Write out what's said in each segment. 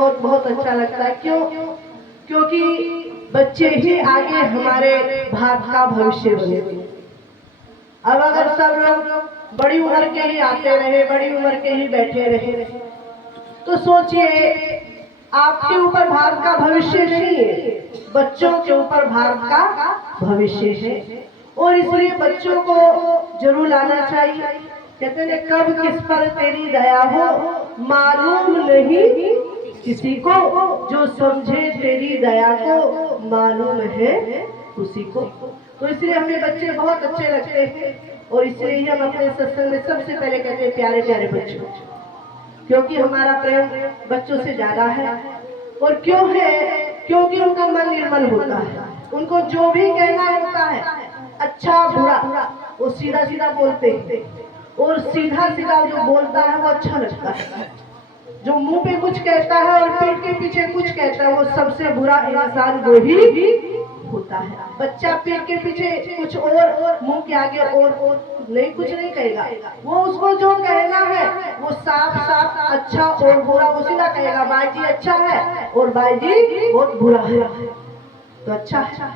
बहुत बहुत अच्छा लगता है। क्यों? क्योंकि बच्चे ही आगे हमारे भारत का भविष्य बनेंगे। अब अगर सब लोग बड़ी उम्र के ही आते रहे, बड़ी उम्र के ही बैठे रहे, तो सोचिए आपके ऊपर भारत का भविष्य नहीं है, बच्चों के ऊपर भारत का भविष्य है। और इसलिए बच्चों को जरूर लाना चाहिए। कहते हैं कब किस पर तेरी दया हो, मालूम नहीं किसी को, जो समझे तेरी दया को, मालूम है उसी को। तो इसलिए हमें बच्चे बहुत अच्छे लगते हैं और इसलिए ही हम अपने सत्संग में सबसे पहले कहते हैं प्यारे प्यारे बच्चों, क्योंकि हमारा प्रेम बच्चों से ज्यादा है। और क्यों है? क्योंकि उनका मन निर्मल होता है, उनको जो भी कहना होता है अच्छा बुरा वो सीधा सीधा बोलते हैं, और सीधा सीधा जो बोलता है वो अच्छा लगता है। जो मुंह पे कुछ कहता है और पीठ के पीछे कुछ कहता है वो सबसे बुरा इंसान वो ही होता है। बच्चा पीठ के पीछे कुछ और मुंह के आगे और नहीं, कुछ नहीं कहेगा। वो उसको जो कहना है वो साफ साफ अच्छा और बुरा वो सीधा कहेगा। भाई जी अच्छा है और भाई जी बहुत बुरा है। तो अच्छा है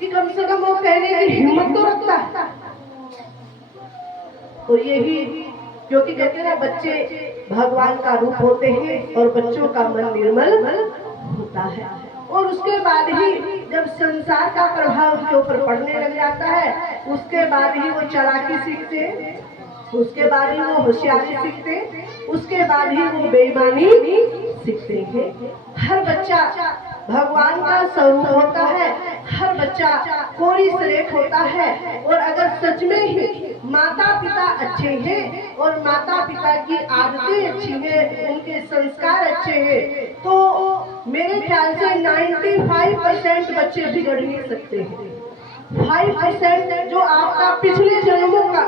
कि कम से कम वो कहने की हिम्मत तो रखता है। तो यही, क्योंकि कहते हैं ना बच्चे भगवान का रूप होते हैं और बच्चों का मन निर्मल होता है। और उसके बाद ही जब संसार का प्रभाव उसके ऊपर पड़ने लग जाता है, उसके बाद ही वो चालाकी सीखते, उसके बाद ही वो होशियारी सीखते, उसके बाद ही वो बेईमानी सीखते हैं। हर बच्चा भगवान का स्वरूप होता है, हर बच्चा कोई श्रेष्ठ होता है। और अगर सच में ही माता पिता अच्छे हैं और माता पिता की आदतें अच्छी हैं, उनके संस्कार अच्छे हैं, तो मेरे ख्याल से 95% बच्चे बिगड़ नहीं सकते हैं। 5% जो आपका पिछले जन्मों का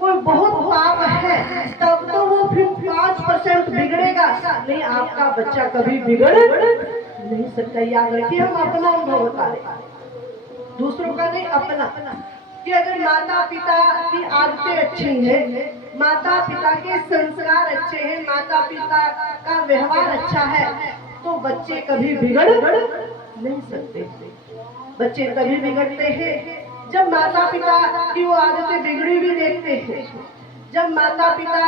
कोई बहुत पाप है, तब तो वो फिर 5% बिगड़ेगा, नहीं आपका बच्चा कभी बिगड़ नहीं सकता। याद रखिए, हम अपना अनुभव बता रहे, दूसरों का नहीं, अपना। कि अगर माता पिता की आदतें अच्छी हैं, माता पिता के संस्कार अच्छे हैं, माता पिता का व्यवहार अच्छा है, तो बच्चे कभी बिगड़ नहीं सकते। बच्चे तभी बिगड़ते हैं जब माता पिता की वो आदतें बिगड़ी भी देखते हैं, जब माता पिता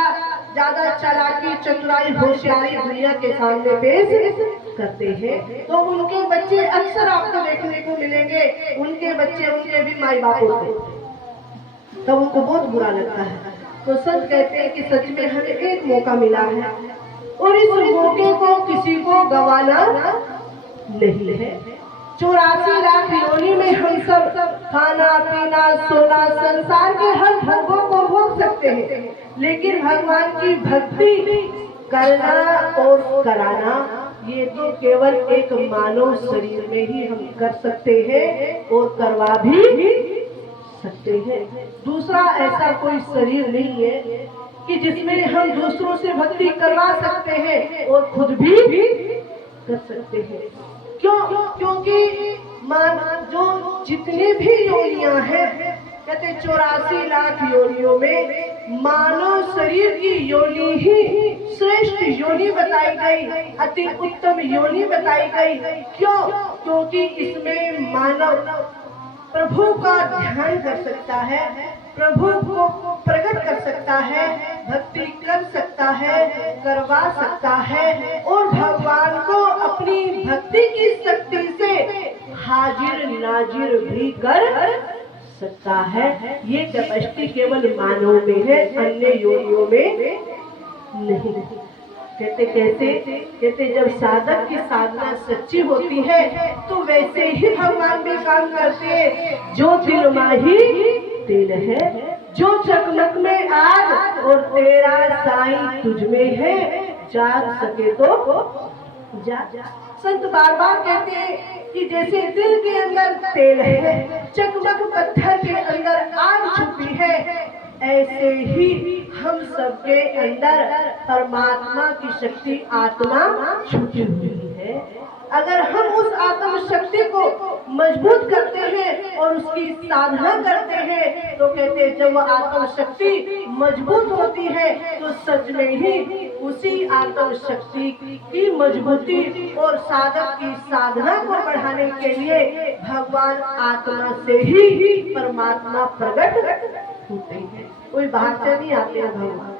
ज्यादा चालाकी चतुराई होशियारी दुनिया के सामने पेश करते हैं, तो उनके बच्चे अक्सर आपको देखने को मिलेंगे, उनके बच्चे उनके भी माई बाप होते हैं, तब उनको बहुत बुरा लगता है। तो संत कहते हैं कि सच में हमें एक मौका मिला है और इस मौके को किसी को गंवाना नहीं है। 84 लाख योनि में हम सब खाना पीना सोना संसार के हर भोगों को भोग सकते हैं, लेकिन भगवान की भक्ति करना और कराना ये तो केवल एक मानव शरीर में ही हम कर सकते हैं और करवा भी सकते हैं। दूसरा ऐसा कोई शरीर नहीं है कि जिसमें हम दूसरों से भक्ति करवा सकते हैं और खुद भी कर सकते हैं। क्यों? क्योंकि जो जितनी भी योनियां हैं, कहते 84 लाख योनियों में मानव शरीर की योनि ही श्रेष्ठ योनि बताई गई, अति उत्तम योनि बताई गई। क्यों? क्योंकि इसमें मानव प्रभु का ध्यान कर सकता है, प्रभु को प्रकट कर सकता है, भक्ति कर सकता है, करवा सकता है और भगवान को अपनी भक्ति की शक्ति से हाजिर नाजिर भी कर सकता है। ये कैपेसिटी केवल मानव में है, अन्य योनियों में नहीं। कहते कैसे? कहते जब साधक की साधना सच्ची होती है तो वैसे ही भगवान भी काम करते हैं। जो दिल माही तेल है, जो चकमक में आग और तेरा साईं तुझ में है, जाग सके तो जा। संत बार बार कहते हैं कि जैसे दिल के अंदर तेल है, चकमक पत्थर के अंदर आग छुपी है, ऐसे ही हम सबके अंदर परमात्मा की शक्ति आत्मा छुपी हुई है। अगर हम उस आत्म शक्ति को मजबूत करते हैं और उसकी साधना करते हैं, तो कहते हैं जब वह आत्म शक्ति मजबूत होती है तो सच में ही उसी आत्म शक्ति की मजबूती और साधक की साधना को बढ़ाने के लिए भगवान आत्मा से ही परमात्मा प्रकट होते हैं। कोई बाहर से नहीं आते हैं भगवान।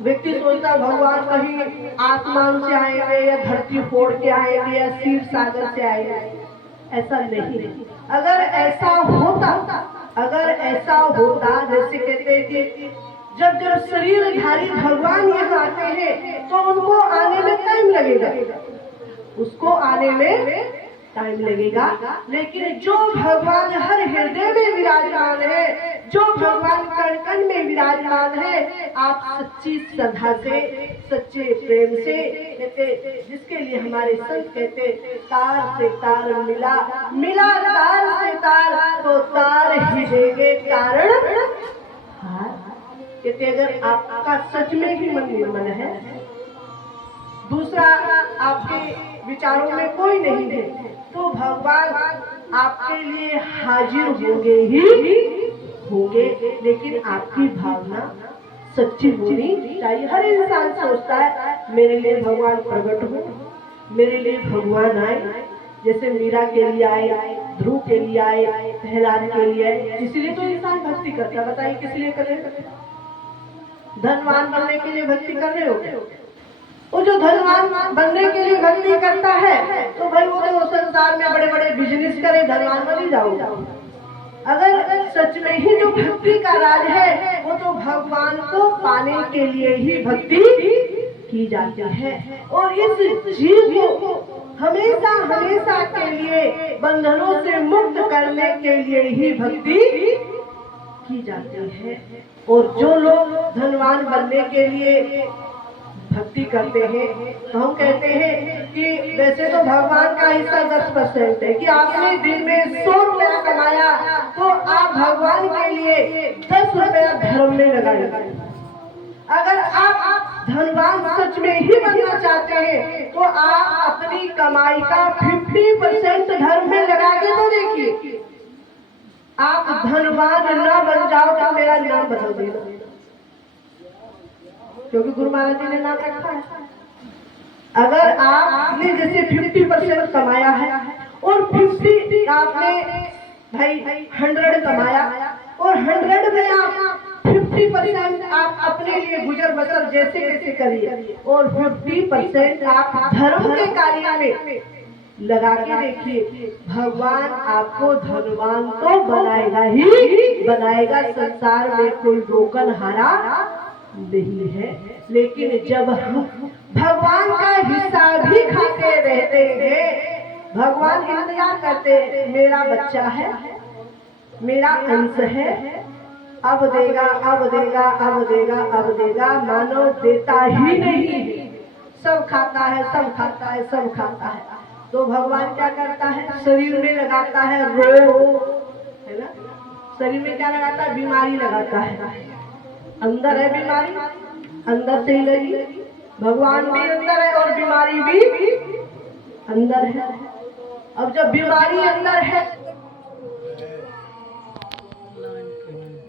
व्यक्ति सोचता है भगवान कहीं आसमान से आएंगे या धरती फोड़ के आएंगे या क्षीर सागर से आएंगे, ऐसा नहीं। अगर ऐसा होता जैसे कहते हैं कि जब जब शरीरधारी भगवान यहाँ आते हैं तो उनको आने में टाइम लगेगा, उसको आने में टाइम लगेगा। लेकिन जो भगवान हर हृदय में विराजमान है, जो भगवान कण कण में विराजमान है, आप सच्ची श्रद्धा से, सच्चे प्रेम से कहते, जिसके लिए हमारे संत कहते तार से तार मिला, मिला तार से तार तो तार ही देंगे कारण कहते। अगर आपका सच में ही मन निर्मल है, दूसरा आपके विचारों में कोई नहीं है, तो भगवान आपके लिए हाजिर होंगे। लेकिन आपकी भावना सच्ची होनी चाहिए। हर इंसान सोचता है मेरे लिए भगवान प्रकट हो, मेरे लिए भगवान आए, जैसे मीरा के लिए आए, ध्रुव के लिए आए, प्रहलाद के लिए आए। इसलिए तो इंसान भक्ति करता है। बताइए किस लिए कर रहे हैं? धनवान बनने के लिए भक्ति कर रहे हो? वो जो धनवान बनने के लिए भक्ति करता है तो भाई वो तो संसार में बड़े बड़े बिजनेस करे, धनवान बन जाओ। अगर सच में ही जो भक्ति का राज है वो तो भगवान को पाने के लिए ही भक्ति की जाती है। और इस जीव को हमेशा हमेशा के लिए बंधनों से मुक्त करने के लिए ही भक्ति की जाती है। और जो लोग धनवान बनने के लिए भक्ति करते हैं तो हम कहते हैं कि वैसे तो भगवान का हिस्सा 10% है कि आपने दिन में 100 रुपया कमाया तो आप भगवान के लिए 10 रुपया धर्म में लगाइए। अगर आप धनवान सच में ही बनना चाहते हैं तो आप अपनी कमाई का 50% धर्म में लगा के तो देखिए। आप धनवान न बन जाओ तो मेरा नाम बदल देना, क्योंकि गुरु महाराज जी ने नाम रखा है। अगर आपने जैसे 50% कमाया है और 50 आपने भाई 100 कमाया और 100 में आप 50% आप अपने लिए गुजर बसर जैसे कैसे करिए और 50% आप धर्म के कार्य में लगा के देखिए। भगवान आपको धनवान तो बनाएगा ही बनाएगा। संसार में कोई रोकन हारा नहीं है। लेकिन जब हम भगवान का हिस्सा भी खाते रहते हैं, भगवान इंतजार करते हैं मेरा बच्चा है, मेरा अंश है, अब देगा अब देगा अब देगा अब देगा। मानव देता ही नहीं, सब खाता है सब खाता है सब खाता है। तो भगवान क्या करता है? शरीर में लगाता है रोग, है ना? शरीर में क्या लगाता है? बीमारी लगाता है। अंदर है बीमारी, अंदर से ही लगी। भगवान भी अंदर है और बीमारी भी अंदर है। अब जब बीमारी अंदर है